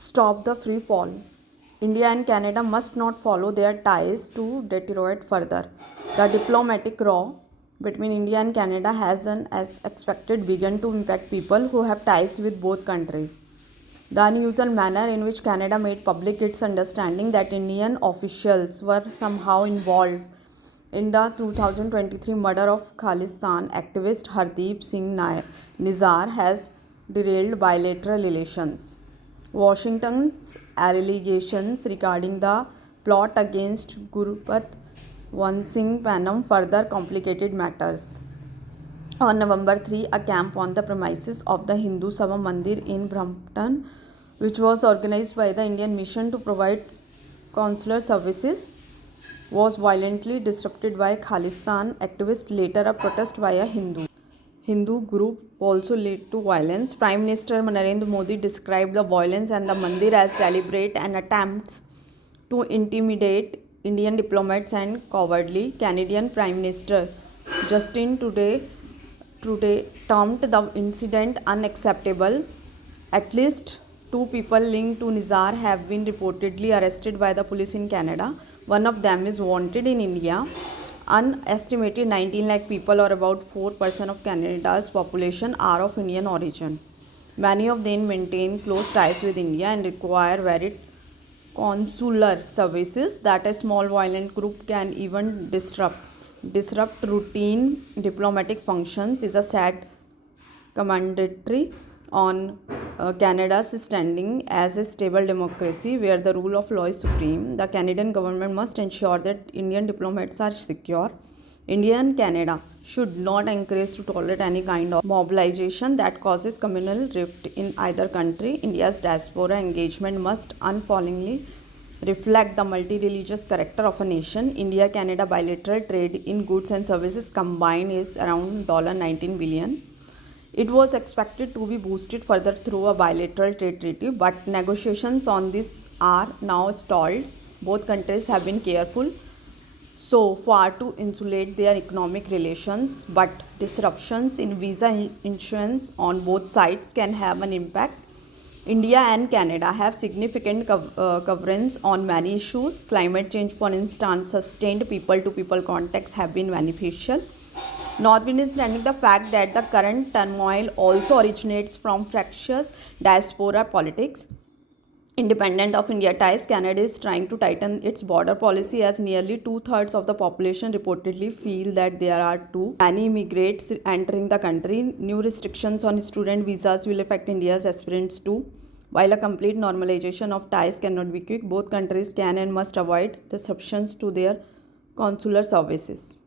Stop the free fall. India and Canada must not follow their ties to deteriorate further. The diplomatic row between India and Canada has, as expected, begun to impact people who have ties with both countries. The unusual manner in which Canada made public its understanding that Indian officials were somehow involved in the 2023 murder of Khalistan activist Hardeep Singh Nizar has derailed bilateral relations. Washington's allegations regarding the plot against Gurprat Singh Panam further complicated matters. On November 3, a camp on the premises of the Hindu Sabha Mandir in Brampton, which was organized by the Indian Mission to provide consular services, was violently disrupted by Khalistan activists. Later, a protest by a Hindu group also led to violence. Prime Minister Narendra Modi described the violence and the Mandir as deliberate and attempts to intimidate Indian diplomats and cowardly. Canadian Prime Minister Justin Trudeau termed the incident unacceptable. At least 2 people linked to Nizar have been reportedly arrested by the police in Canada. One of them is wanted in India. An estimated 19 lakh people, or about 4% of Canada's population, are of Indian origin. Many of them maintain close ties with India and require varied consular services that a small violent group can even disrupt routine diplomatic functions is a sad commentary on Canada's standing as a stable democracy where the rule of law is supreme. The Canadian government must ensure that Indian diplomats are secure. India and Canada should not encourage to tolerate any kind of mobilization that causes communal rift in either country. India's diaspora engagement must unfailing reflect the multi-religious character of a nation. India-Canada bilateral trade in goods and services combined is around $19 billion. It was expected to be boosted further through a bilateral trade treaty, but negotiations on this are now stalled. Both countries have been careful so far to insulate their economic relations, but disruptions in visa issuance on both sides can have an impact. India and Canada have significant coverage on many issues. Climate change, for instance, sustained people-to-people contacts have been beneficial. Notwithstanding the fact that the current turmoil also originates from fractious diaspora politics, independent of India ties, Canada is trying to tighten its border policy as nearly 2/3 of the population reportedly feel that there are too many immigrants entering the country. New restrictions on student visas will affect India's aspirants too. While a complete normalization of ties cannot be quick, both countries can and must avoid disruptions to their consular services.